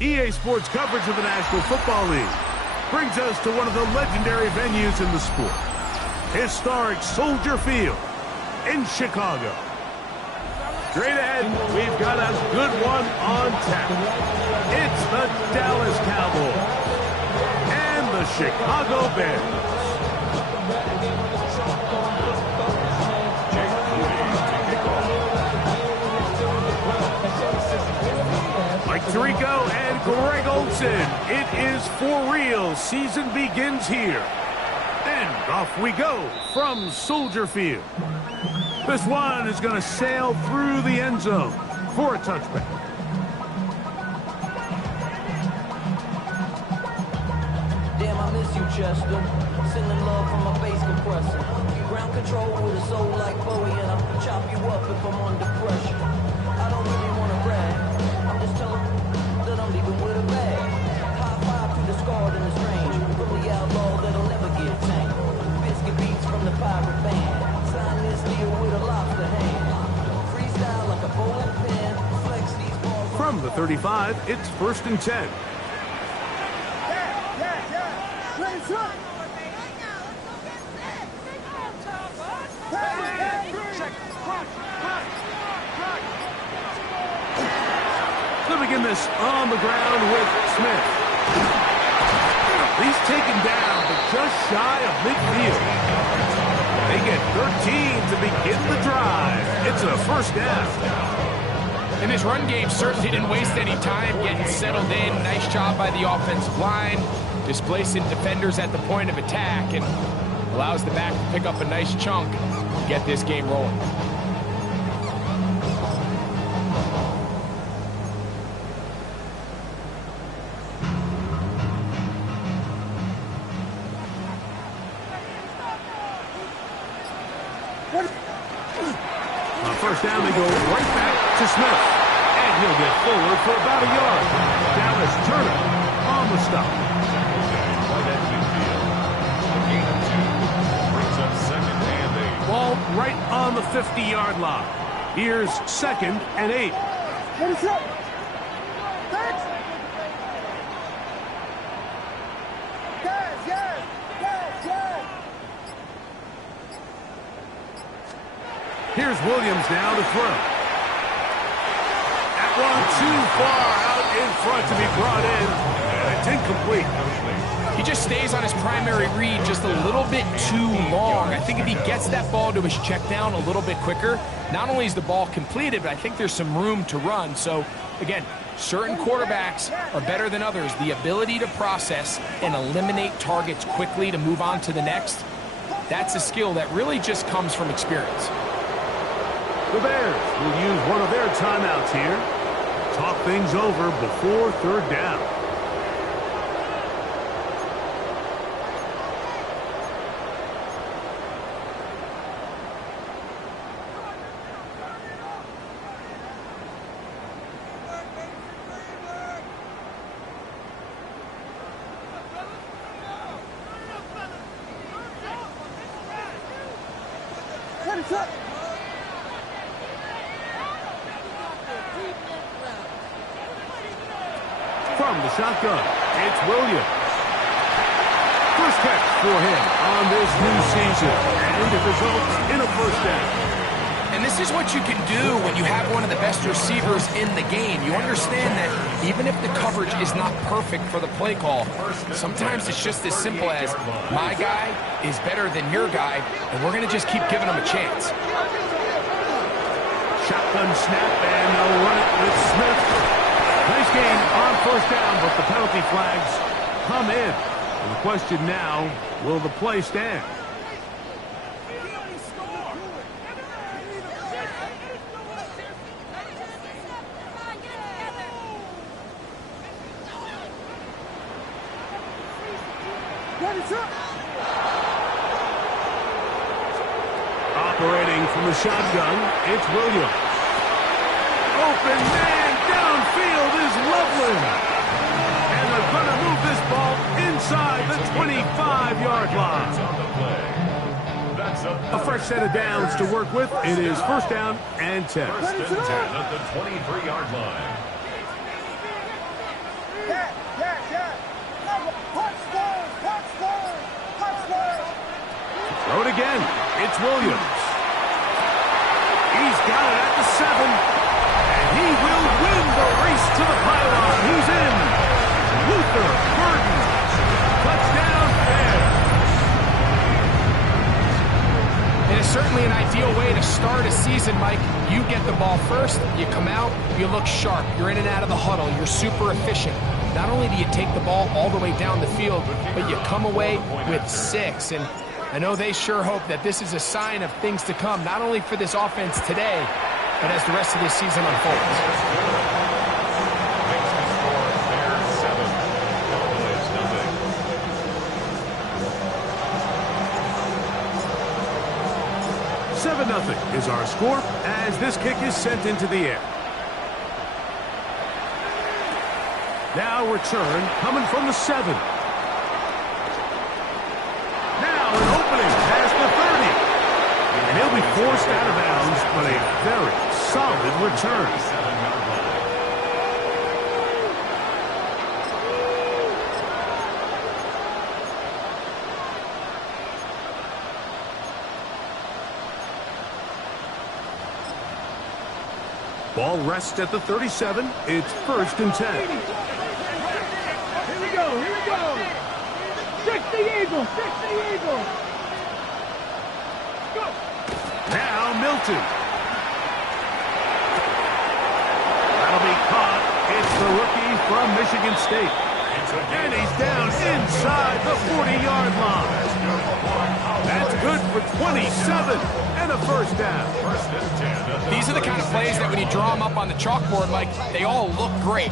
EA Sports coverage of the National Football League brings us to one of the legendary venues in the sport, historic Soldier Field in Chicago. Straight ahead, we've got a good one on tap. It's the Dallas Cowboys and the Chicago Bears. Mike Tirico and Greg Olsen. It is for real. Season begins here. And off we go from Soldier Field. This one is going to sail through the end zone for a touchback. Damn, I miss you, Chester. Sending love from a bass compressor. Ground control with a soul like Bowie, and I'll chop you up if I'm under pressure. I don't really want to brag. I'm just telling that I'm leaving with a bag. High five to the scarred and the strange. From the outlaw that'll never get tamed. Biscuit beats from the pirate band. Sign this deal with a lobster hand. Freestyle like a bowling pin. Flex these balls. From the 35, it's 1st and 10. They'll begin this on the ground with Smith. He's taken down, but just shy of midfield. They get 13 to begin the drive. It's a first down. And this run game certainly didn't waste any time getting settled in. Nice job by the offensive line, displacing defenders at the point of attack, and allows the back to pick up a nice chunk to get this game rolling. On first down, they go right back to Smith. And he'll get forward for about a yard. Dallas Turner on the stop. Ball right on the 50-yard line. Here's 2nd and 8. Here's Williams now to throw. That one too far out in front to be brought in. And it's incomplete. He just stays on his primary read just a little bit too long. I think if he gets that ball to his check down a little bit quicker, not only is the ball completed, but I think there's some room to run. So, again, certain quarterbacks are better than others. The ability to process and eliminate targets quickly to move on to the next, that's a skill that really just comes from experience. The Bears will use one of their timeouts here. Talk things over before 3rd down. From the shotgun, it's Williams. First catch for him on this new season, and it results in a first down. And this is what you can do when you have one of the best receivers in the game. You understand that even if the coverage is not perfect for the play call, sometimes it's just as simple as my guy is better than your guy, and we're going to just keep giving him a chance. Shotgun snap, and they'll run it with Smith. Nice game on first down, but the penalty flags come in. And the question now, will the play stand? Operating from the shotgun, it's Williams. Open man downfield is Loveland. And they're going to move this ball inside the 25-yard line. A fresh set of downs to work with. It is first down and 10. First and 10 at the 23-yard line. Throw it again. It's Williams. He's got it at the 7. And he will win the race to the pylon. He's in. Luther Burden. Touchdown, Bears. It is certainly an ideal way to start a season, Mike. You get the ball first, you come out, you look sharp, you're in and out of the huddle, you're super efficient. Not only do you take the ball all the way down the field, but you come away with 6. And I know they sure hope that this is a sign of things to come, not only for this offense today, but as the rest of this season unfolds. 7-0 is our score as this kick is sent into the air. Now return coming from the 7. Now an opening past the 30. And he'll be forced out of bounds, but a very solid return. Ball rests at the 37. It's first and 10. Here we go. Fix the Eagles. Go. Now Milton. That'll be caught. It's the rookie from Michigan State. And he's down inside the 40-yard line. That's good for 27 and a first down. These are the kind of plays that when you draw them up on the chalkboard, Mike, they all look great.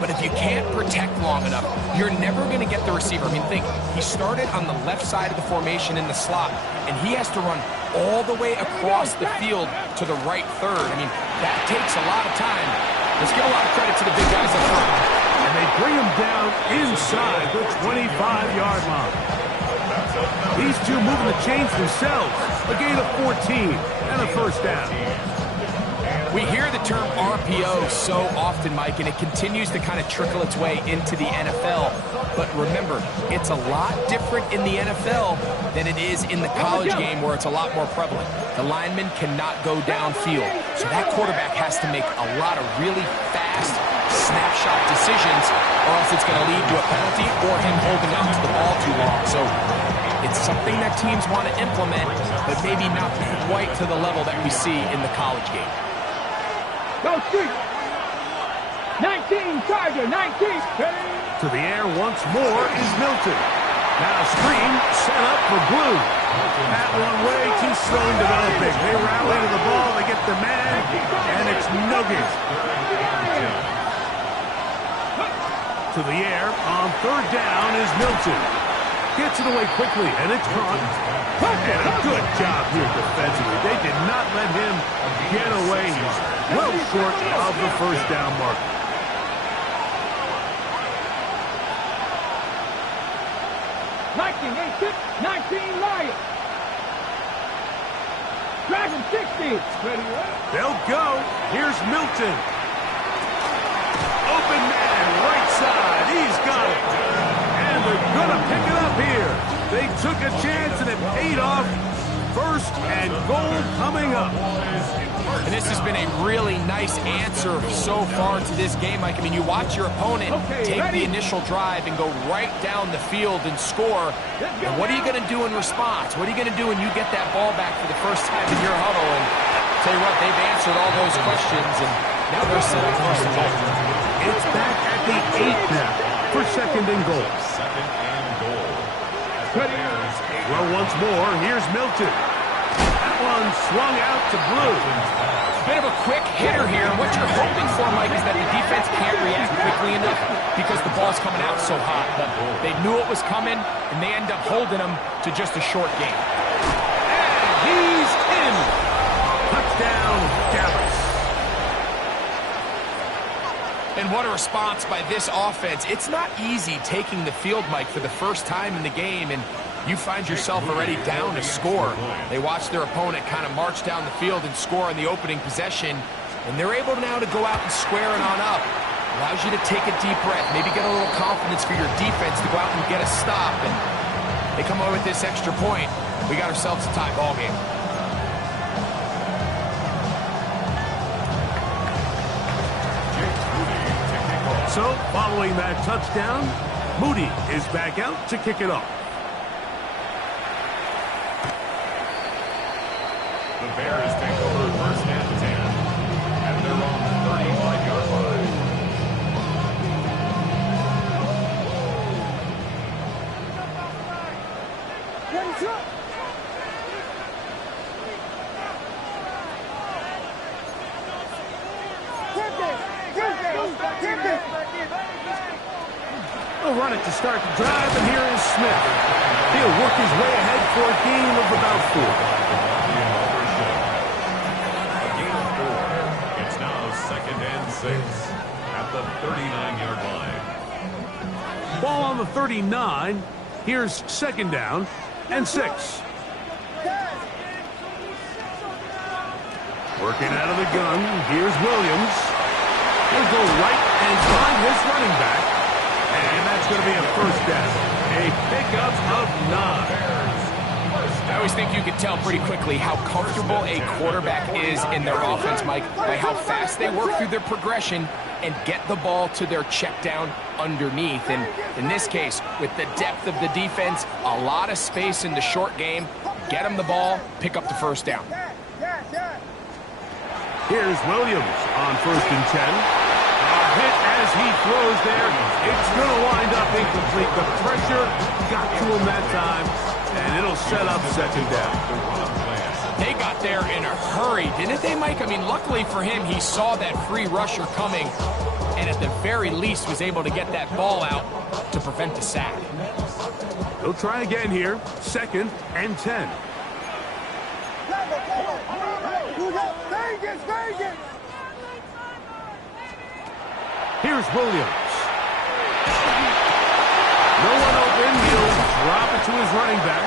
But if you can't protect long enough, you're never going to get the receiver. I mean, think, he started on the left side of the formation in the slot, and he has to run all the way across the field to the right third. I mean, that takes a lot of time. Let's give a lot of credit to the big guys up front. And they bring him down inside the 25-yard line. These two moving the chains themselves. A gain of 14 and a first down. We hear the term RPO so often, Mike, and it continues to kind of trickle its way into the NFL. But remember, it's a lot different in the NFL than it is in the college game where it's a lot more prevalent. The lineman cannot go downfield, so that quarterback has to make a lot of really fast snapshot decisions, or else it's going to lead to a penalty or him holding on to the ball too long. So it's something that teams want to implement, but maybe not quite to the level that we see in the college game. Go street. 19, Charger, 19. To the air once more is Milton. Now screen set up for Blue. That one way, too slow in developing. They rally to the ball, they get the man, and it's no good. To the air on third down is Milton. Gets it away quickly, and it's caught. And a good job here defensively. They did not let him get away. He's well short of the first down mark. Viking, 19 Lions. Dragon 60. They'll go. Here's Milton. Open man, right side. He's got it. And they're going to pick it up here. They took a chance, and it paid off. First and goal coming up. And this has been a really nice answer so far to this game, Mike. I mean, you watch your opponent take the initial drive and go right down the field and score. And what are you going to do in response? What are you going to do when you get that ball back for the first time in your huddle? And tell you what, they've answered all those questions, and now they're set up first and goal. It's back at the 8 now for second and goal. Well, once more, here's Milton. That one swung out to Blue. Bit of a quick hitter here. What you're hoping for, Mike, is that the defense can't react quickly enough because the ball's coming out so hot. But they knew it was coming, and they end up holding them to just a short game. And he's in. Touchdown, Dallas. And what a response by this offense. It's not easy taking the field, Mike, for the first time in the game. And you find yourself already down to score. They watch their opponent kind of march down the field and score in the opening possession, and they're able now to go out and square it on up. Allows you to take a deep breath, maybe get a little confidence for your defense to go out and get a stop, and they come away with this extra point. We got ourselves a tie ball game. So, following that touchdown, Moody is back out to kick it off. The Bears take over first and 10 at their own 35-yard line. They'll run it to start the drive, and here is Smith. He'll work his way ahead for a gain of about 4. A gain of 4. It's now 2nd and 6 at the 39-yard line. Ball on the 39. Here's 2nd down and 6. Working out of the gun. Here's Williams. He'll go right and find his running back. And that's going to be a first down. A pickup of 9. I always think you can tell pretty quickly how comfortable a quarterback is in their offense, Mike, by how fast they work through their progression and get the ball to their check down underneath. And in this case, with the depth of the defense, a lot of space in the short game, get them the ball, pick up the first down. Here's Williams on 1st and 10. A hit as he throws there. It's going to wind up incomplete. The pressure got to him that time, and it'll set up 2nd down. They got there in a hurry, didn't they, Mike? I mean, luckily for him, he saw that free rusher coming, and at the very least was able to get that ball out to prevent the sack. They'll try again here. 2nd and 10. Here's Williams. No one open. He'll drop it to his running back.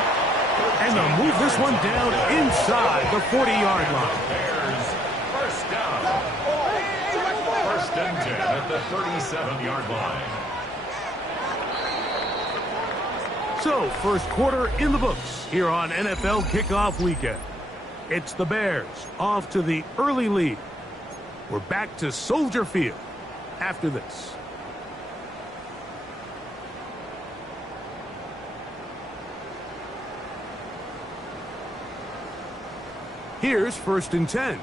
And they'll move this one down inside the 40-yard line. Bears first down. 1st and 10 at the 37-yard line. So, first quarter in the books here on NFL Kickoff Weekend. It's the Bears off to the early lead. We're back to Soldier Field after this. Here's 1st and 10.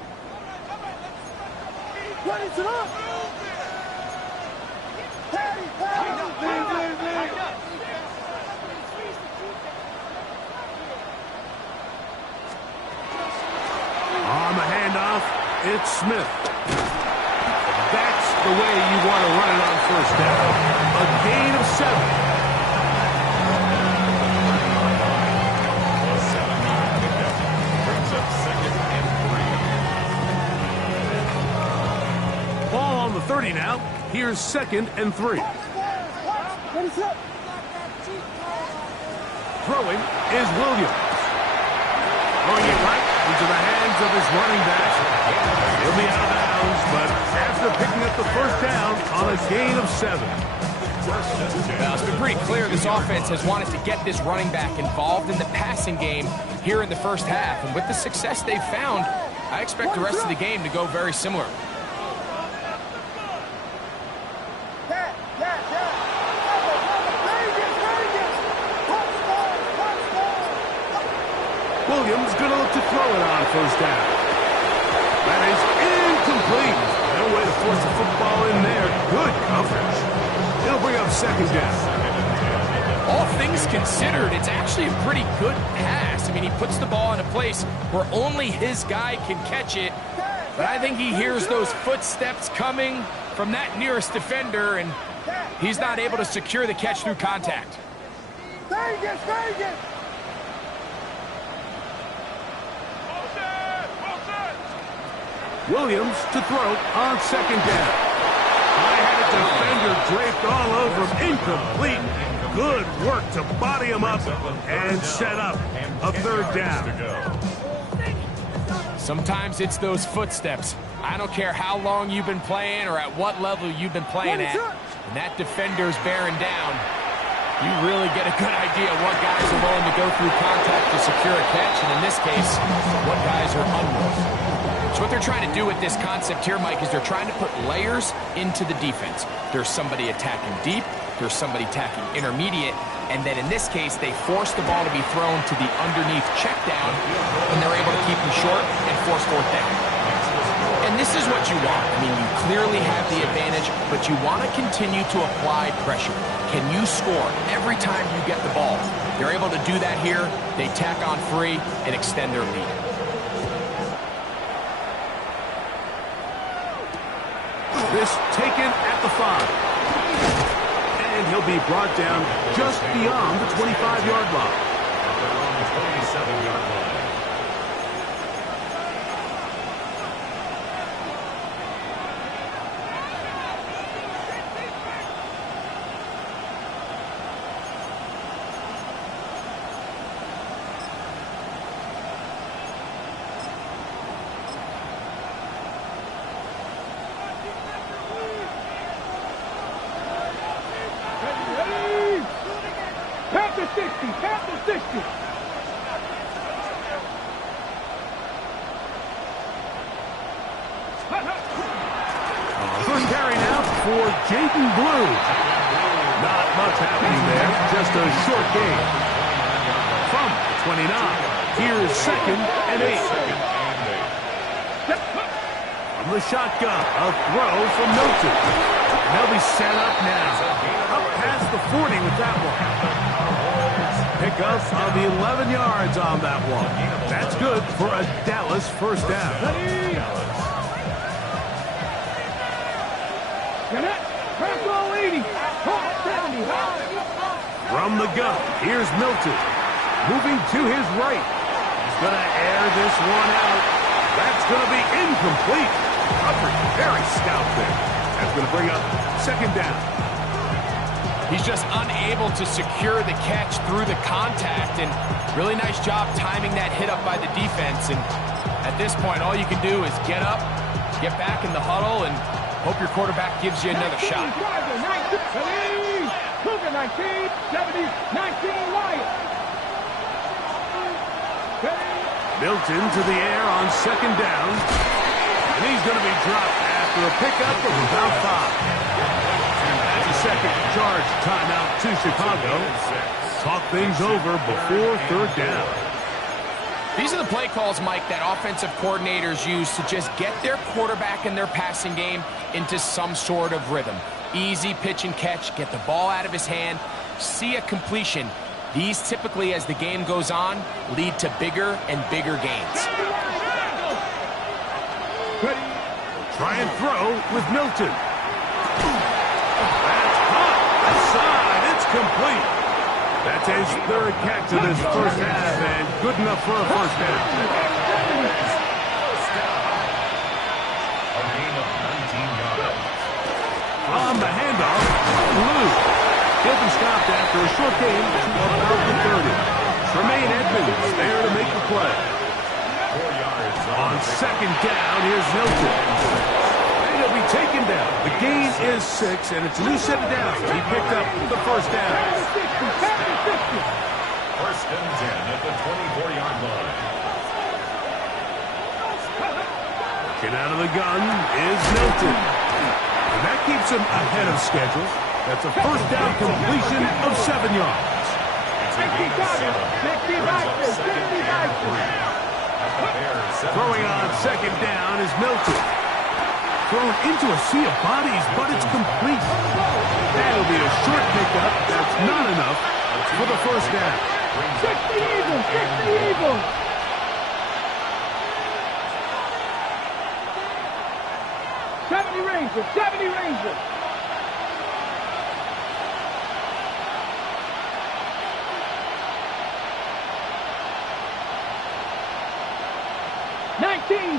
On the handoff, it's Smith. That's the way you want to run it on 1st down. A gain of 7. A 7-yard pickup brings up 2nd and 3. Ball on the 30 now. Here's 2nd and 3. Throwing is Williams. Throwing it right into the hands of his running back. He'll be out of bounds, but after picking up the 1st down on a gain of 7. Well, it's been pretty clear this offense has wanted to get this running back involved in the passing game here in the first half. And with the success they've found, I expect the rest of the game to go very similar. Williams going to look to throw it on 1st down. That is incomplete. No way to force the football in there. Good coverage. It'll bring up 2nd down. All things considered, it's actually a pretty good pass. I mean, he puts the ball in a place where only his guy can catch it. But I think he hears those footsteps coming from that nearest defender, and he's not able to secure the catch through contact. Williams to throw on 2nd down. I had a defender draped all over him. Incomplete. Good work to body him up and set up a third down. Sometimes it's those footsteps. I don't care how long you've been playing or at what level you've been playing at. When that defender's bearing down, you really get a good idea of what guys are willing to go through contact to secure a catch, and in this case, what guys are unwilling. So what they're trying to do with this concept here, Mike, is they're trying to put layers into the defense. There's somebody attacking deep, there's somebody attacking intermediate, and then in this case, they force the ball to be thrown to the underneath check down, and they're able to keep them short and force fourth down. And this is what you want. I mean, you clearly have the advantage, but you want to continue to apply pressure. Can you score every time you get the ball? They're able to do that here. They tack on free and extend their lead. This taken at the 5. And he'll be brought down just beyond the 25-yard line. They're on the 27-yard line. Panther 60, Panther 60. First carry now for Jaden Blue. Not much happening there, just a short gain. From the 29, here's 2nd and 8. From the shotgun, a throw from Milton. And they'll be set up now. Up past the 40 with that one. Pickup of 11 yards on that one. That's good for a Dallas first down. Press 80, 70. From the gun, here's Milton. Moving to his right. He's going to air this one out. That's going to be incomplete. Coverage very stout there. That's going to bring up 2nd down. He's just unable to secure the catch through the contact, and really nice job timing that hit up by the defense. And at this point, all you can do is get up, get back in the huddle, and hope your quarterback gives you another shot. 19, 70, 19, Lions. Milton to the air on 2nd down. And he's going to be dropped after a pickup of about 5. That's a second charge timeout to Chicago. Talk things over before 3rd down. These are the play calls, Mike, that offensive coordinators use to just get their quarterback and their passing game into some sort of rhythm. Easy pitch and catch, get the ball out of his hand, see a completion. These typically, as the game goes on, lead to bigger and bigger gains. Try and throw with Milton. That's hot. Outside. It's complete. That's his 3rd catch of this first half, and good enough for a first down. A gain of 19 yards. On the handoff, Blue. He'll be stopped after a short gain to about the 30. Tremaine Edmonds there to make the play. 4 yards On 2nd down, here's Milton. And he'll be taken down. The gain is 6, and it's a new set of downs. He picked up the first down. 1st and 10 at the 24-yard line. Looking out of the gun is Milton. And that keeps him ahead of schedule. That's a first down completion of 7 yards. It's a gain of 7. Brings up 2nd and 3. At the Bears' 17. Throwing on 2nd down is Milton. Thrown into a sea of bodies, but it's complete. That'll be a short pickup. That's not enough for the first down. 60 Eagles, 60 Eagles. Rangers, 70 Rangers.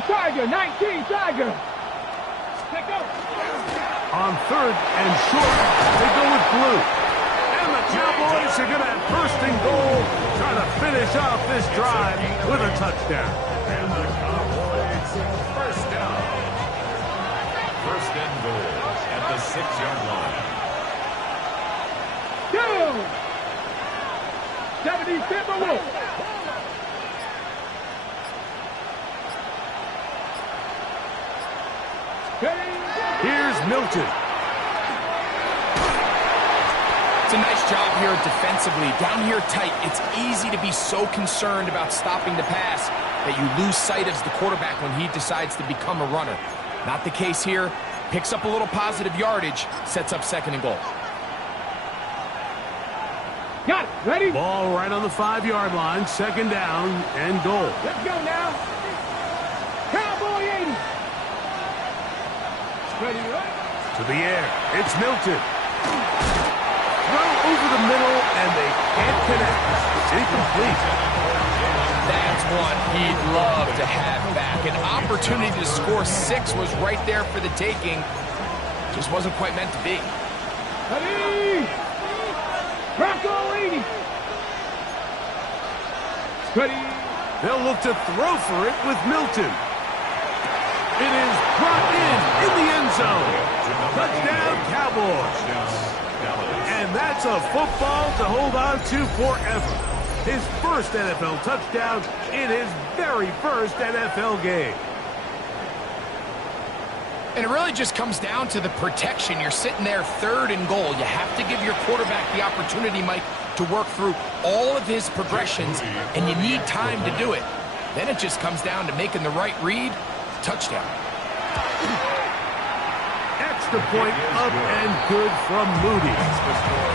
Tiger, 19 Tiger. On 3rd and short, they go with Blue. And And the Cowboys are going to have first and goal, trying to finish off this drive with a touchdown. And the Cowboys first down. First and goal at the 6-yard line. Down. 70 Timberwolves. Here's Milton. It's a nice job here defensively. Down here tight, it's easy to be so concerned about stopping the pass that you lose sight of the quarterback when he decides to become a runner. Not the case here. Picks up a little positive yardage, sets up second and goal. Got it. Ready? Ball right on the 5-yard line, second down and goal. Let's go now. Cowboy 80. Ready, right? To the air, it's Milton. Throw over the middle, and they can't connect. It's incomplete. That's one he'd love to have back. An opportunity to score 6 was right there for the taking. Just wasn't quite meant to be. Ready? Bronco 80. Ready? They'll look to throw for it with Milton. It is brought in the end zone. Touchdown, Cowboys. And that's a football to hold on to forever. His first NFL touchdown in his very first NFL game. And it really just comes down to the protection. You're sitting there third and goal. You have to give your quarterback the opportunity, Mike, to work through all of his progressions, and you need time to do it. Then it just comes down to making the right read. Touchdown. Extra point up and good from Moody.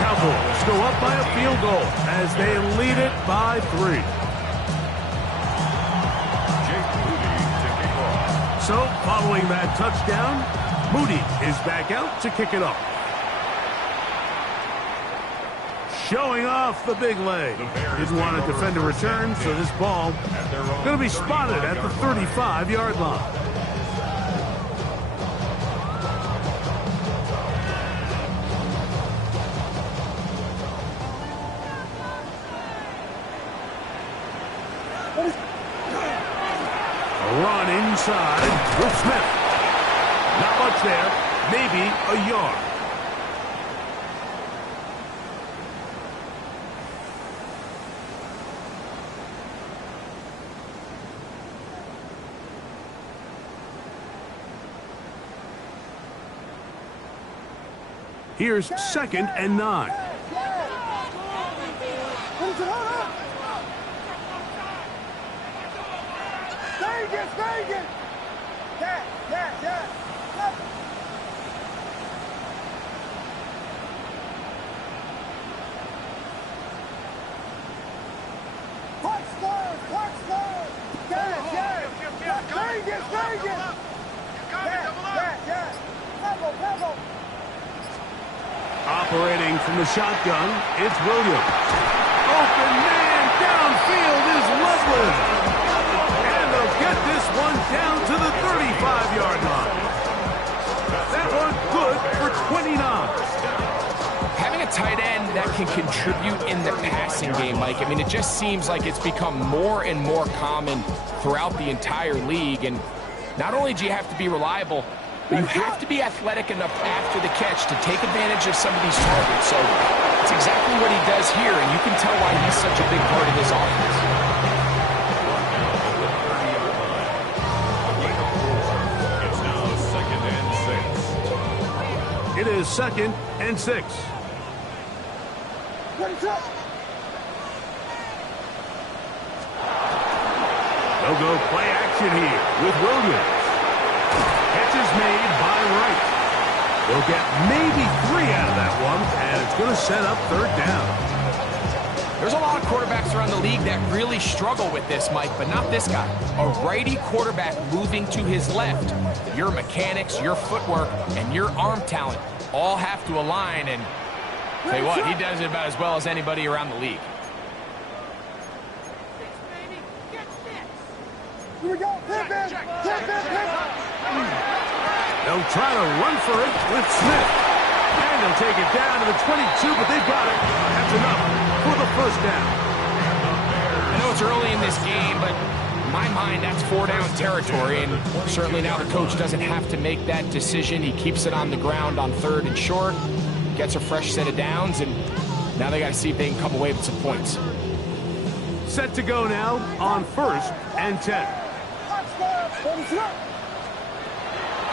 Cowboys go up by a field goal as they lead it by 3. So, following that touchdown, Moody is back out to kick it off. Showing off the big leg. Didn't want to defend a return, so this ball going to be spotted at the 35-yard line. Run inside with Smith. Not much there. Maybe a yard. Here's second and 9. Vegas! Yeah. Operating from the shotgun, it's Williams. Open man downfield is Loveland. And they'll get this one down to the 35-yard line. That one good for 29. Having a tight end that can contribute in the passing game, Mike, I mean, it just seems like it's become more and more common throughout the entire league. And not only do you have to be reliable, but you have to be athletic enough after the catch to take advantage of some of these targets. So it's exactly what he does here, and you can tell why he's such a big part of this offense. It's now second and 6. It is second and 6. They'll go play action here with Williams. Catch is made by Wright. They'll get maybe 3 out of that one, and it's going to set up third down. There's a lot of quarterbacks around the league that really struggle with this, Mike, but not this guy. A righty quarterback moving to his left. Your mechanics, your footwork, and your arm talent all have to align, and tell you what, he does it about as well as anybody around the league. Here we go. They'll try to run for it with Smith. And And they'll take it down to the 22, but they've got it. That's enough for the first down. I know it's early in this game, but in my mind, that's 4-down territory, and certainly now the coach doesn't have to make that decision. He keeps it on the ground on 3rd and short, gets a fresh set of downs, and now they got to see if they can come away with some points. Set to go now on 1st and 10.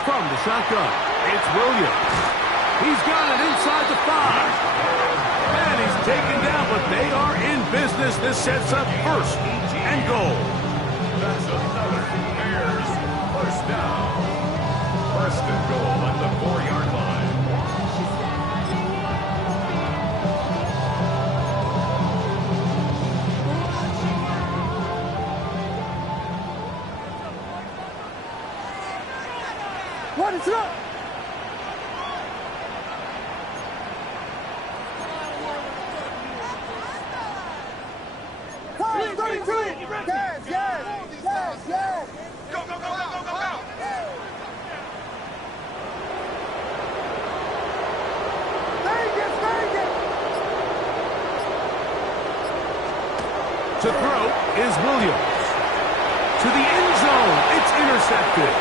From the shotgun, it's Williams. He's got it inside the 5. And he's taken down, but they are in business. This sets up 1st and goal. That's another Bears first down. 1st and goal at the 4-yard line. What is up? Time, 32. Yes, yes, yes, yes. Go, go, go, go, go, go, go. Vegas, Vegas. To throw is Williams. To the end zone. It's intercepted.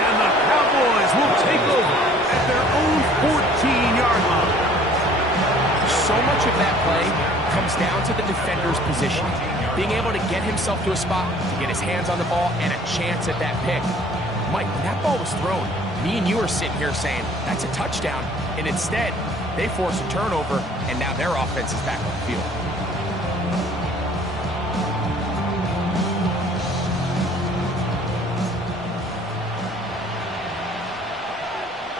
And the Cowboys will take over at their own 14-yard line. So much of that play comes down to the defender's position. Being able to get himself to a spot, to get his hands on the ball, and a chance at that pick. Mike, when that ball was thrown, me and you are sitting here saying, that's a touchdown. And instead, they force a turnover, and now their offense is back on the field.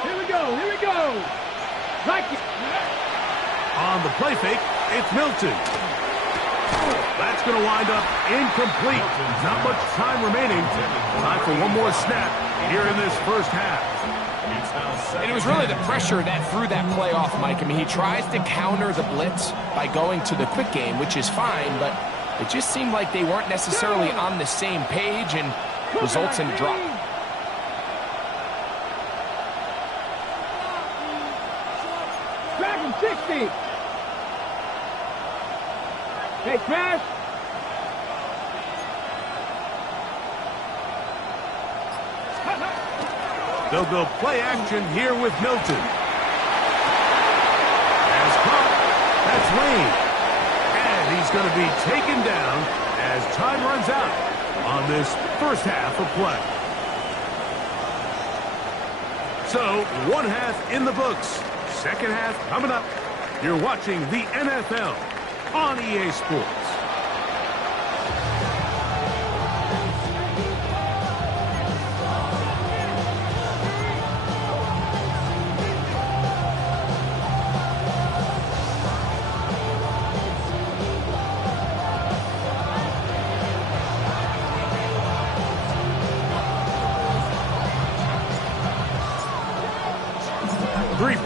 Here we go, here we go. Like it. On the play fake, it's Milton. That's going to wind up incomplete. Not much time remaining. Time for one more snap here in this first half. And it was really the pressure that threw that play off, Mike. I mean, he tries to counter the blitz by going to the quick game, which is fine, but it just seemed like they weren't necessarily on the same page and results in a drop. Dragon 60. Hey, Crash. They'll go play action here with Milton. As caught, that's Wayne. And he's going to be taken down as time runs out on this first half of play. So, one half in the books. Second half coming up. You're watching the NFL on EA Sports.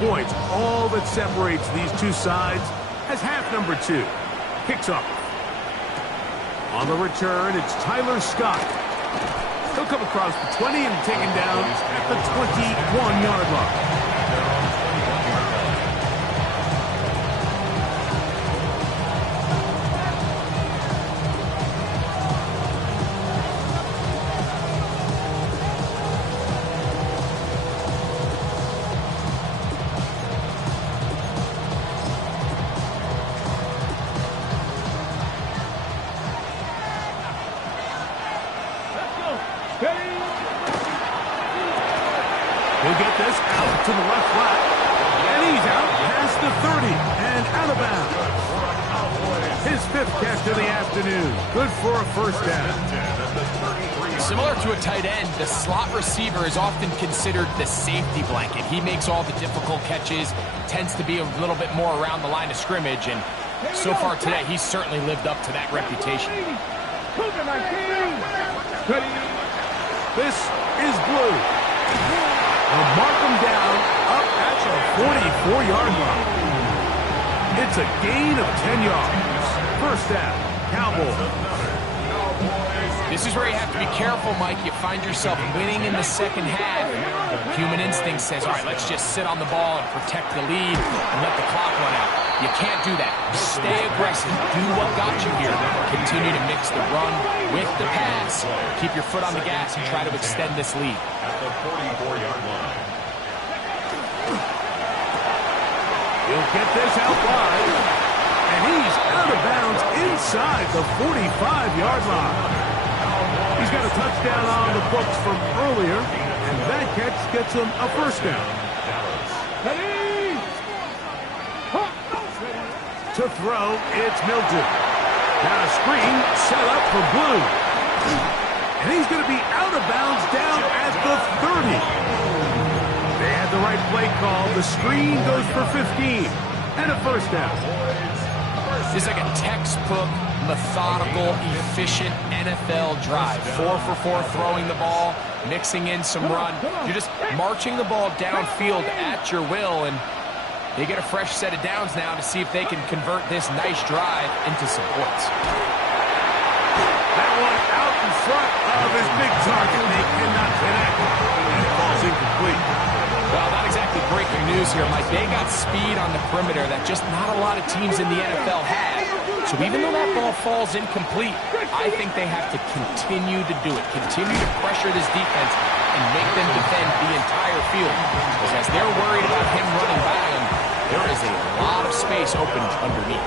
Points, all that separates these two sides, as half number 2 kicks off. On the return, it's Tyler Scott. He'll come across the 20 and taken down at the 21-yard line. He'll get this out to the left flat. And he's out past the 30 and out of bounds. His 5th catch of the afternoon. Good for a first down. Similar to a tight end, the slot receiver is often considered the safety blanket. He makes all the difficult catches, tends to be a little bit more around the line of scrimmage, and so far today, he's certainly lived up to that reputation. This is Blue. They'll mark him down up at the 44-yard line. It's a gain of 10 yards. First down, Cowboys. This is where you have to be careful, Mike. You find yourself winning in the second half. Human instinct says, all right, let's just sit on the ball and protect the lead and let the clock run out. You can't do that. Stay aggressive. Do what got you here. Continue to mix the run with the pass. Keep your foot on the gas and try to extend this lead. At the 44-yard line. He'll get this out wide. And he's out of bounds inside the 45-yard line. He's got a touchdown on the books from earlier, and that catch gets him a first down. To throw, it's Milton. Now a screen set up for Blue. And he's going to be out of bounds down at the 30. They had the right play call. The screen goes for 15 and a first down. This is like a textbook, methodical, efficient NFL drive. 4 for 4 throwing the ball, mixing in some run. You're just marching the ball downfield at your will, and they get a fresh set of downs now to see if they can convert this nice drive into some points. That one out in front of his big target. They cannot connect. And it falls incomplete. Well, not exactly breaking news here, Mike. They got speed on the perimeter that just not a lot of teams in the NFL have. So even though that ball falls incomplete, I think they have to continue to do it. Continue to pressure this defense and make them defend the entire field. Because as they're worried about him running by them, there is a lot of space open underneath.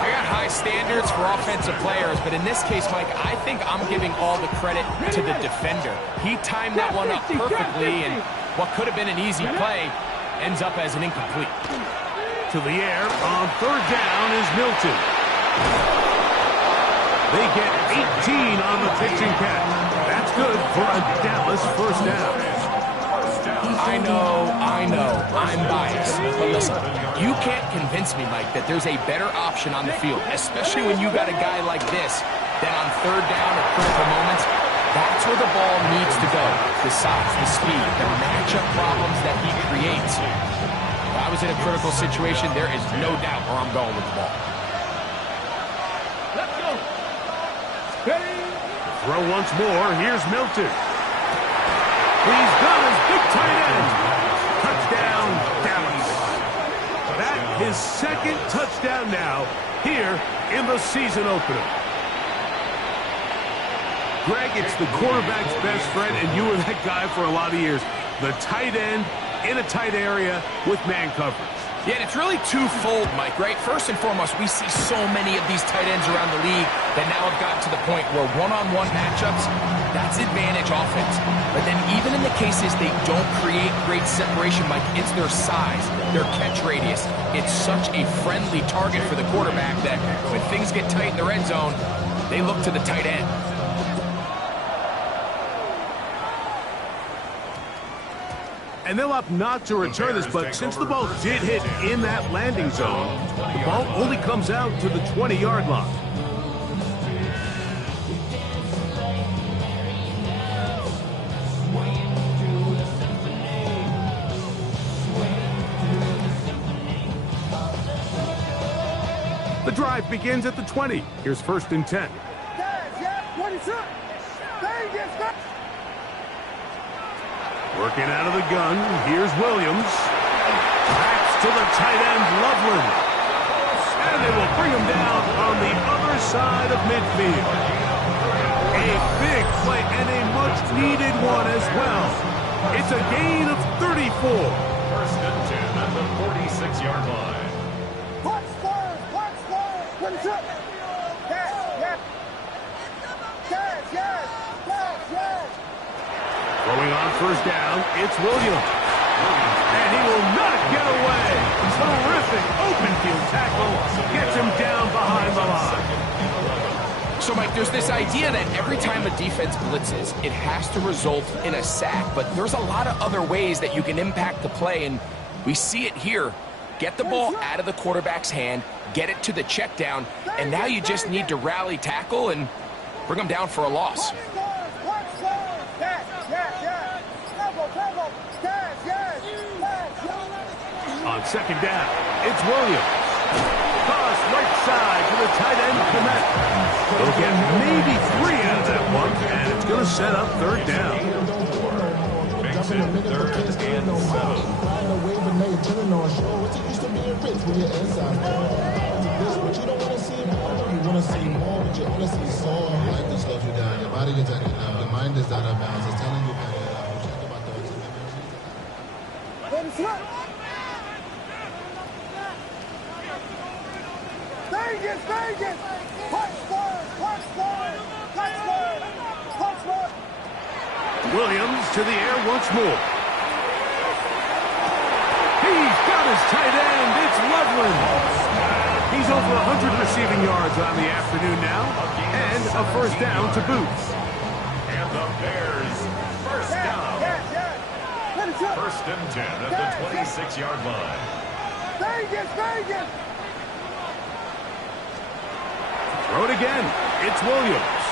I got high standards for offensive players, but in this case, Mike, I think I'm giving all the credit to the defender. He timed that one up perfectly, and what could have been an easy play ends up as an incomplete. To the air on third down is Milton. They get 18 on the pitching catch. That's good for a Dallas first down. I know, I'm biased, but listen, you can't convince me, Mike, that there's a better option on the field, especially when you got a guy like this, that on third down at critical moments, that's where the ball needs to go. The size, the speed, the matchup problems that he creates. If I was in a critical situation, there is no doubt where I'm going with the ball. Let's go. Ready? Throw once more. Here's Milton. He's got his big tight end. Touchdown, Dallas. That his second touchdown now here in the season opener. Greg, it's the quarterback's best friend, and you were that guy for a lot of years. The tight end in a tight area with man coverage. Yeah, and it's really twofold, Mike, right? First and foremost, we see so many of these tight ends around the league that now have gotten to the point where one-on-one matchups, that's advantage offense. But then even in the cases they don't create great separation, Mike, it's their size, their catch radius. It's such a friendly target for the quarterback that when things get tight in the red zone, they look to the tight end. And they'll opt not to return this, but since the ball did hit in that landing zone, the ball only comes out to the 20-yard line. The drive begins at the 20. Here's 1st and 10. Working out of the gun, here's Williams. Backs to the tight end, Loveland. And they will bring him down on the other side of midfield. A big play and a much-needed one as well. It's a gain of 34. 1st and 10 at the 46-yard line. Watch square. What is up? Yes. Throwing on 1st down, it's Williams. And he will not get away. Terrific open field tackle. Gets him down behind the line. So, Mike, there's this idea that every time a defense blitzes, it has to result in a sack. But there's a lot of other ways that you can impact the play, and we see it here. Get the ball out of the quarterback's hand, get it to the check down, and now you just need to rally tackle and bring them down for a loss. On 2nd down, it's Williams. Toss right side to the tight end, Kmet. They'll get maybe 3 out of that one, and it's going to set up 3rd down. Big in third and 7. Your body gets acting up. Your mind is out of bounds. It's telling you back it up. Check about Vegas, Vegas! Punch forward, punch forward, punch forward, punch forward! Williams to the air once more. He's got his tight end. It's Loveland. He's over 100 receiving yards on the afternoon now, and a first down to boot. And the Bears, first down. First and 10 at the 26-yard line. Vegas, Vegas! Throw it again. It's Williams.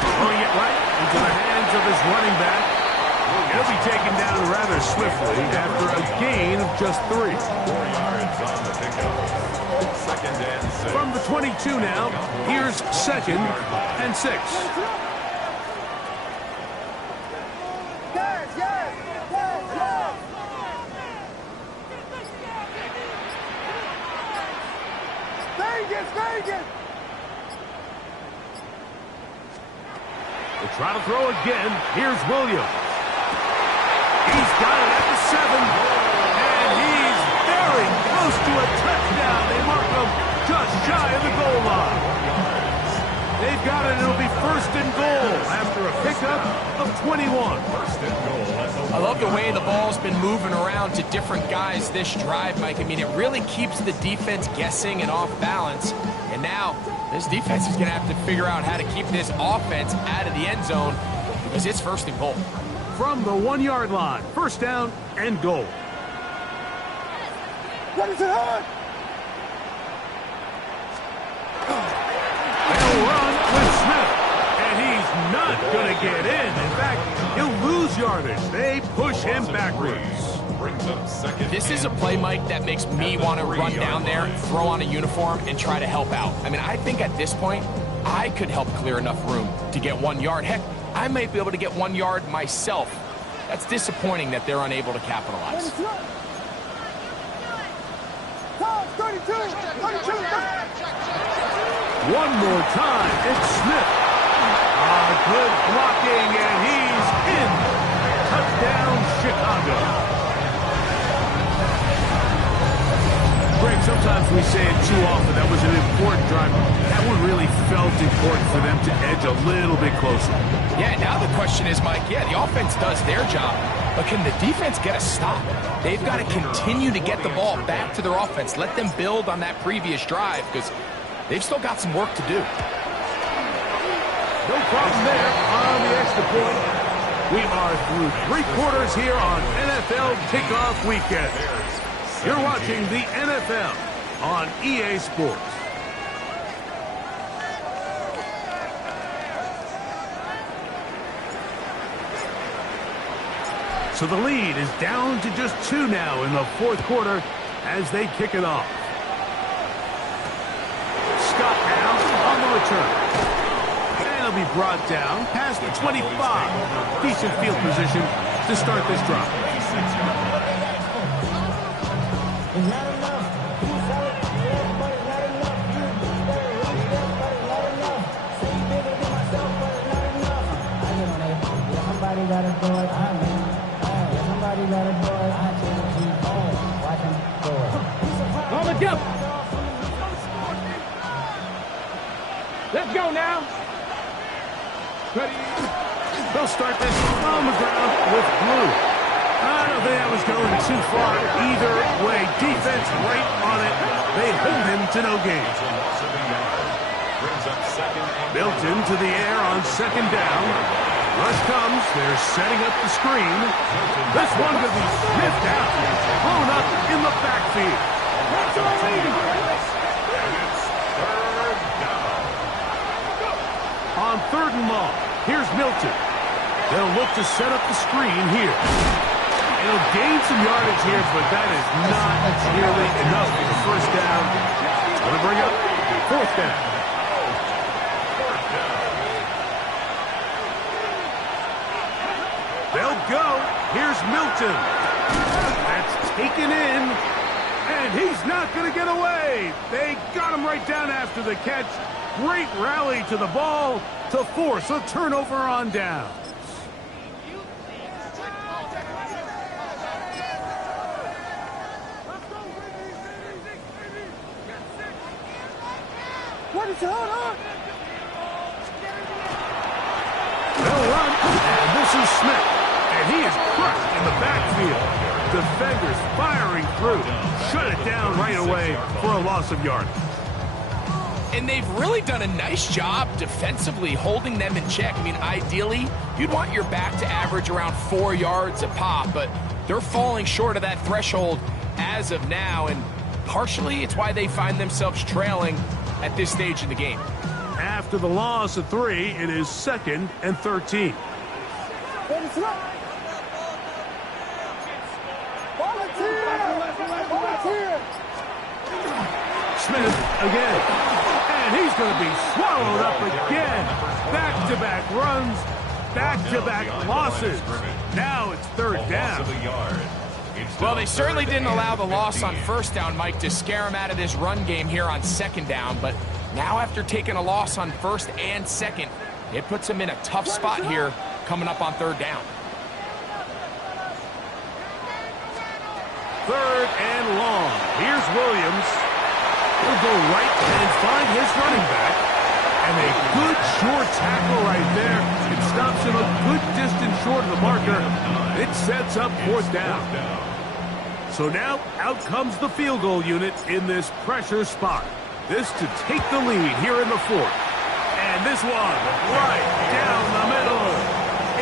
Throwing it right into the hands of his running back. He'll be taken down rather swiftly after a gain of just 3. 4 yards on the pickup. Second and 6. From the 22 now, here's second and 6. Yes, yes, yes, yes! Vegas, Vegas! They try to throw again. Here's Williams. He's got it at the 7. And he's very close to a touchdown. They mark him just shy of the goal line. They've got it. It'll be first and goal after a pickup of 21. First and goal. I love the way the ball's been moving around to different guys this drive, Mike. I mean, it really keeps the defense guessing and off balance. And now this defense is going to have to figure out how to keep this offense out of the end zone because it's first and goal. From the 1-yard line, first down and goal. What is it on? They'll run with Smith, and he's not going to get in. In fact, he'll lose yardage. They push him backwards. Brings up second. This is a play, Mike, that makes me want to run down there, throw on a uniform, and try to help out. I mean, I think at this point, I could help clear enough room to get 1 yard. Heck, I might be able to get 1 yard myself. That's disappointing that they're unable to capitalize. 32, 32, 32. One more time, it's Smith. Good blocking, and he's in. Touchdown, Chicago. Greg, sometimes we say it too often. That was an important drive. That one really felt important for them to edge a little bit closer. Yeah, now the question is, Mike, yeah, the offense does their job, but can the defense get a stop? They've got to continue to get the ball back to their offense. Let them build on that previous drive because they've still got some work to do. No problem there on the extra point. We are through 3 quarters here on NFL Kickoff Weekend. You're watching the NFL on EA Sports. So the lead is down to just 2 now in the 4th quarter as they kick it off. Scott now on the return. And he'll be brought down past the 25. Decent field position to start this drive. Somebody gotta do it. Somebody gotta do it. I can't keep on. Watch him do it. On the jump. Let's go now. Ready? They'll start this on the ground with Blue. I don't think that was going too far either way. Defense right on it. They hold him to no gain. Milton to the air on 2nd down. Rush comes. They're setting up the screen. This one could be sniffed out. Thrown up in the backfield. On 3rd and long, here's Milton. They'll look to set up the screen here. He'll gain some yardage here, but that is not nearly enough for the first down. It's going to bring up 4th down. They'll go. Here's Milton. That's taken in. And he's not going to get away. They got him right down after the catch. Great rally to the ball to force a turnover on down. What is on? They'll run, and this is Smith. And he is crushed in the backfield. Defenders firing through. Shut it down right away for a loss of yardage. And they've really done a nice job defensively holding them in check. I mean, ideally, you'd want your back to average around 4 yards a pop, but they're falling short of that threshold as of now, and partially it's why they find themselves trailing at this stage in the game. After the loss of 3, it is 2nd and 13. Smith again. And he's going to be swallowed up again. Back-to-back runs, back-to-back losses. Now it's 3rd down. Well, they certainly didn't allow the loss on 1st down, Mike, to scare him out of this run game here on 2nd down. But now after taking a loss on 1st and 2nd, it puts him in a tough spot here coming up on 3rd down. 3rd and long. Here's Williams. He'll go right and find his running back. And a good short tackle right there. It stops him a good distance short of the marker. It sets up 4th down. So now out comes the field goal unit in this pressure spot. This to take the lead here in the 4th. And this one right down the middle.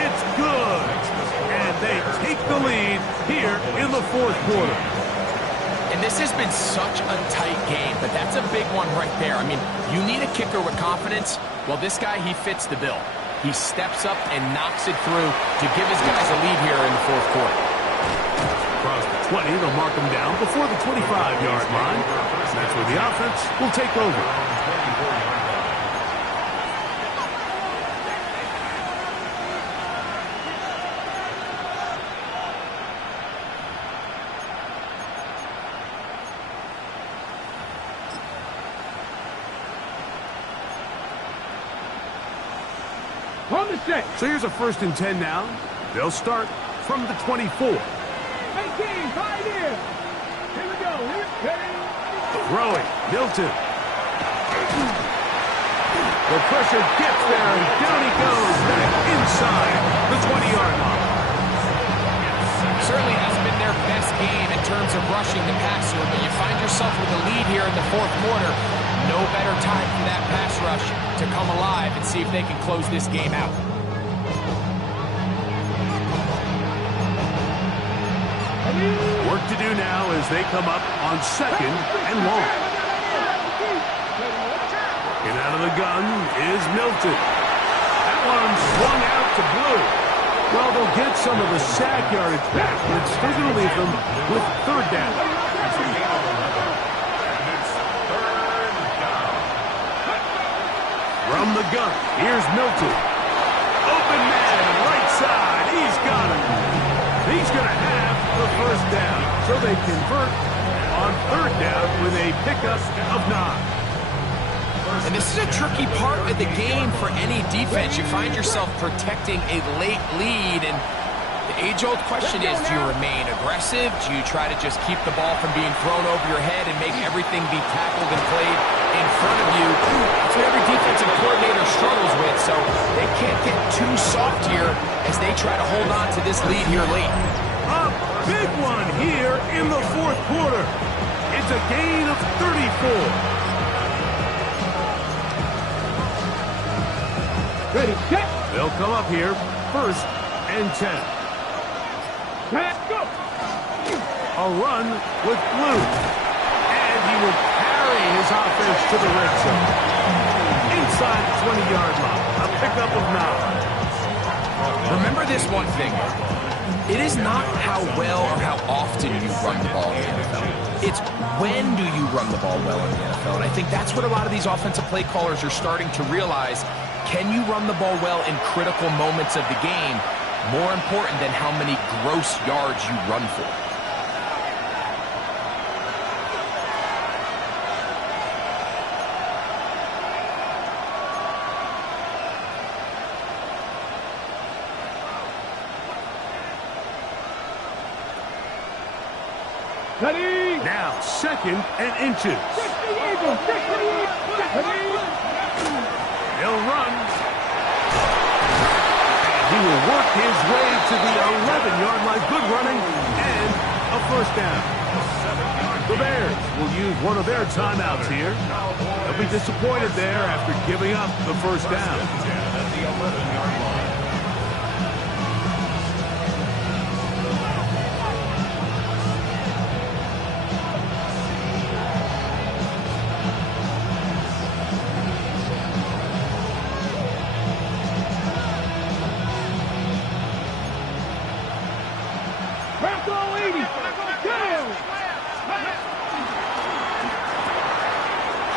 It's good. And they take the lead here in the 4th quarter. And this has been such a tight game, but that's a big one right there. I mean, you need a kicker with confidence. Well, this guy, he fits the bill. He steps up and knocks it through to give his guys a lead here in the 4th quarter. Across the 20, they'll mark him down before the 25-yard line. That's where the offense will take over. So here's a 1st and 10 now. They'll start from the 24. 18, right here. Here we go. Throwing, Milton. The pressure gets there, and down he goes back inside the 20-yard line. Certainly hasn't been their best game in terms of rushing the passer, but you find yourself with a lead here in the 4th quarter. No better time for that pass rush to come alive and see if they can close this game out. Work to do now as they come up on 2nd and long. Get out of the gun is Milton. That one swung out to Blue. Well, they'll get some of the sack yardage back, but it's still going to leave them with 3rd down. From the gun, here's Milton. Open man, right side. He's got it. He's going to have the 1st down. So they convert on 3rd down with a pickup of 9. And this is a tricky part of the game for any defense. You find yourself protecting a late lead, and the age-old question is, do you remain aggressive? Do you try to just keep the ball from being thrown over your head and make everything be tackled and played in front of you? That's what every defensive coordinator struggles with, so they can't get too soft here as they try to hold on to this lead here late. A big one here in the 4th quarter. It's a gain of 34. Ready, set. They'll come up here, 1st and 10. Let's go. A run with Blue. And he will carry his offense to the red zone. Inside the 20-yard line. A pickup of 9. Remember this one thing. It is not how well or how often you run the ball in the NFL. It's when do you run the ball well in the NFL. And I think that's what a lot of these offensive play callers are starting to realize. Can you run the ball well in critical moments of the game? more important than how many gross yards you run for. Ready? Now, 2nd and inches. He'll run. And he will work his way to the 11-yard line. Good running and a first down. The Bears will use one of their timeouts here. They'll be disappointed there after giving up the first down. At the 11-yard line.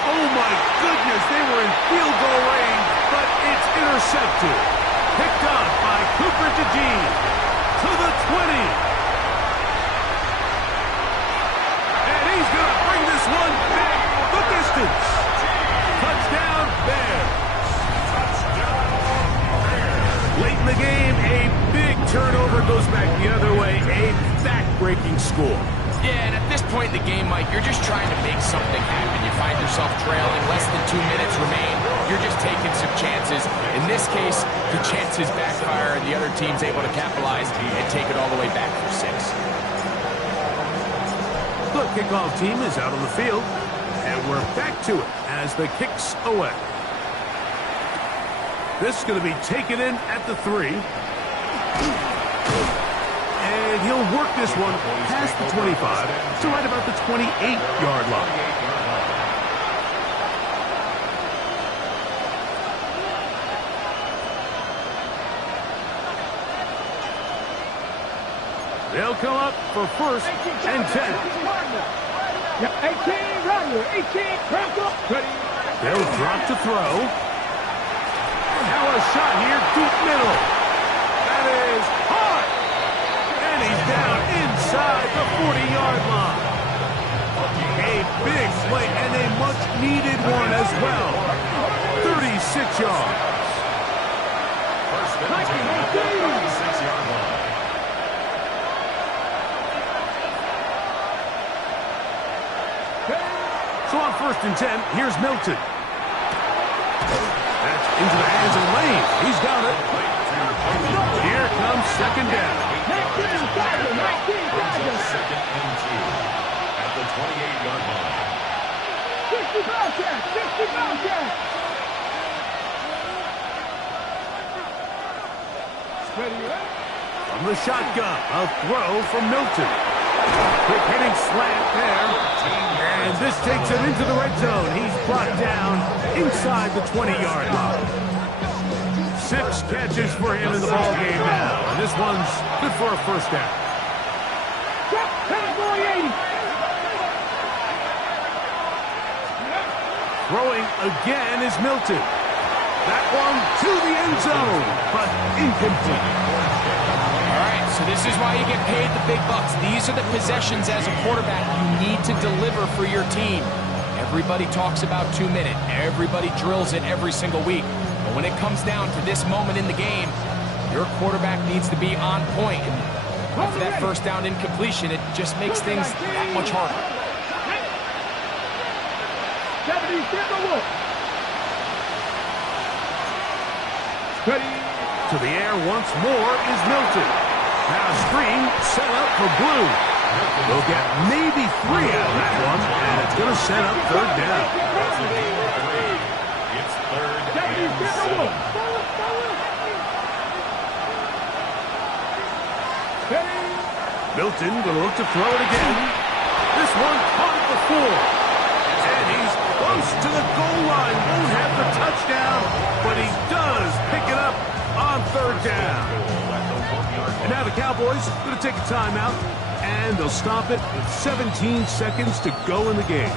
Oh my goodness, they were in field goal range, but it's intercepted. Picked up by Cooper DeJean to the 20. And he's going to bring this one back the distance. Touchdown, Bears. Late in the game, a big turnover goes back the other way. A back-breaking score. Yeah, and at this point in the game, Mike, you're just trying to make something happen. You find yourself trailing, less than 2 minutes remain. You're just taking some chances. In this case, the chances backfire, and the other team's able to capitalize and take it all the way back for 6. The kickoff team is out on the field, and we're back to it as the kick's away. This is going to be taken in at the 3. And he'll work this one past the 25 to right about the 28-yard line. They'll come up for 1st and 10. 18, Rodney. 18, ready. They'll drop to throw. Now a shot here, deep middle. That is hard. And he's down inside the 40-yard line. A big play and a much-needed one as well. 36 yards. First and 10 at the 36-yard line. So on 1st and 10, here's Milton. That's into the hands of Lane. He's got it. Here comes 2nd down. Second and 2 at the 28-yard line. 60 Bobcat. From the shotgun, a throw from Milton. Quick hitting slant there. And this takes him into the red zone. He's brought down inside the 20-yard line. 6 catches for him in the ball game now. And this one's good for a first down. Throwing again is Milton. That one to the end zone, but incomplete. All right, so this is why you get paid the big bucks. These are the possessions as a quarterback you need to deliver for your team. Everybody talks about 2 minute. Everybody drills it every single week. But when it comes down to this moment in the game, your quarterback needs to be on point. And after that first down incompletion, it just makes things that much harder. To the air once more is Milton. Now a screen set up for Blue. They'll get maybe 3 out of that one, and it's going to set up 3rd down. It's 3rd and 7. Milton going to look to throw it again. This one caught at the 4. And he's close to the goal line. Won't have the touchdown, but he does pick it up on 3rd down. And now the Cowboys going to take a timeout, and they'll stop it with 17 seconds to go in the game.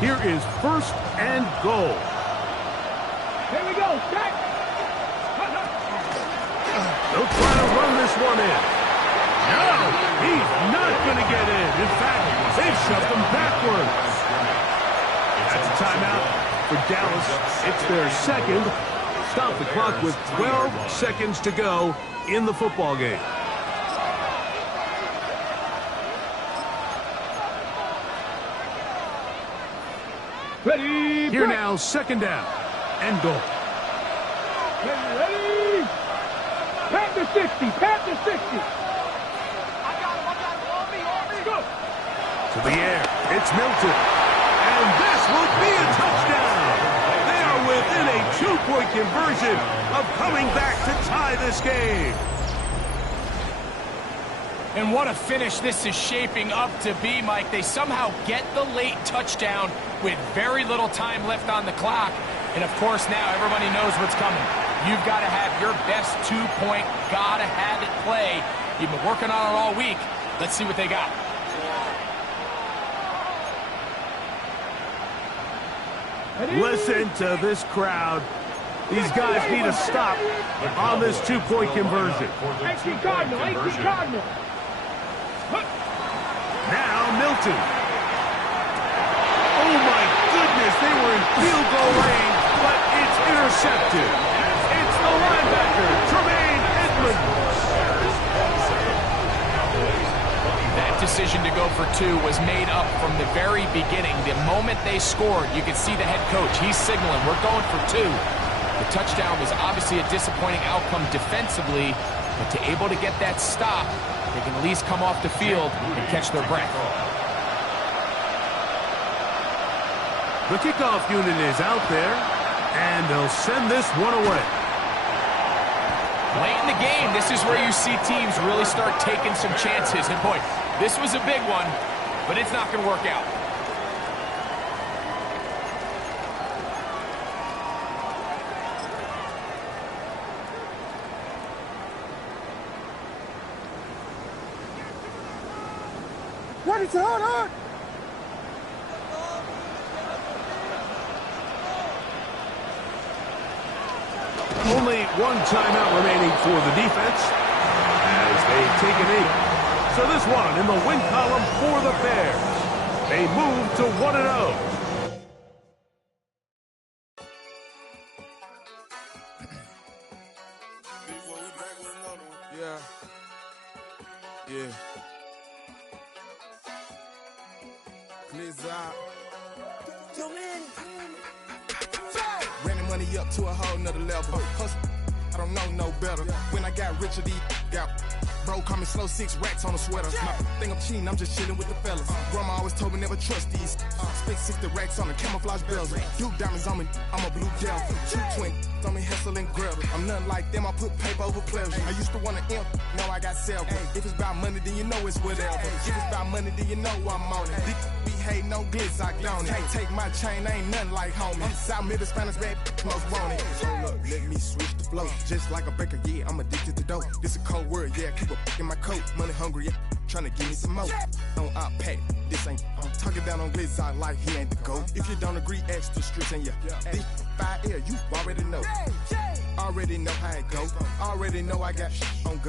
Here is 1st and goal. Here we go. Jack. They'll try to run this one in. No, he's not going to get in. In fact, they've shoved him backwards. That's a timeout for Dallas. It's their second. Stop the clock with 12 seconds to go in the football game. Ready. Here now, 2nd down and goal. Ready. Panther 60. Panther 60. Go. To the air, it's Milton. And this will be a touchdown. They are within a 2-point conversion of coming back to tie this game. And what a finish this is shaping up to be, Mike. They somehow get the late touchdown with very little time left on the clock. And, of course, now everybody knows what's coming. You've got to have your best 2-point, gotta have it play. You've been working on it all week. Let's see what they got. Listen to this crowd. These guys need a stop on this 2-point conversion. AC Cardinal. AC Cardinal. Now Milton. Oh my goodness, they were in field goal range, but it's intercepted. It's the linebacker, Tremaine Edmonds. That decision to go for 2 was made up from the very beginning. The moment they scored, you could see the head coach. He's signaling, we're going for 2. The touchdown was obviously a disappointing outcome defensively, but to able to get that stop, they can at least come off the field and catch their breath. The kickoff unit is out there, and they'll send this one away. Late in the game, this is where you see teams really start taking some chances. And boy, this was a big one, but it's not going to work out. Ready to hold on. Only one timeout remaining for the defense as they take a knee. So this one in the win column for the Bears. They move to 1-0. Yeah. Please out. Running money up to a whole nother level. Hustle, I don't know no better. When I got richer, these got bro, call me slow 6 racks on a sweater. My think I'm cheating, I'm just chilling with the fellas. Grandma always told me never trust these. Spent 60 racks on the camouflage bells. Duke diamonds on me, I'm a blue gel. 220 on me, Hessel and Gretel. I'm nothing like them, I put paper over pleasure. I used to want to imp, now I got several. If it's about money, then you know it's whatever. If it's about money, then you know I'm on it. Be hating no glitz, I don't it. Can't take my chain, I ain't nothing like homie. South Middle Spanish red, most want it. Hold up, let me switch the flow. Just like a baker, yeah, I'm addicted to dope. This a cold word, yeah, keep a in my coat. Money hungry, yeah, tryna give me some more. On our pack, this ain't talking down on glitz, I like he ain't the GOAT. If you don't agree, ask the streets and this 5 air, you already know. Already know how it go. Already know I got on go.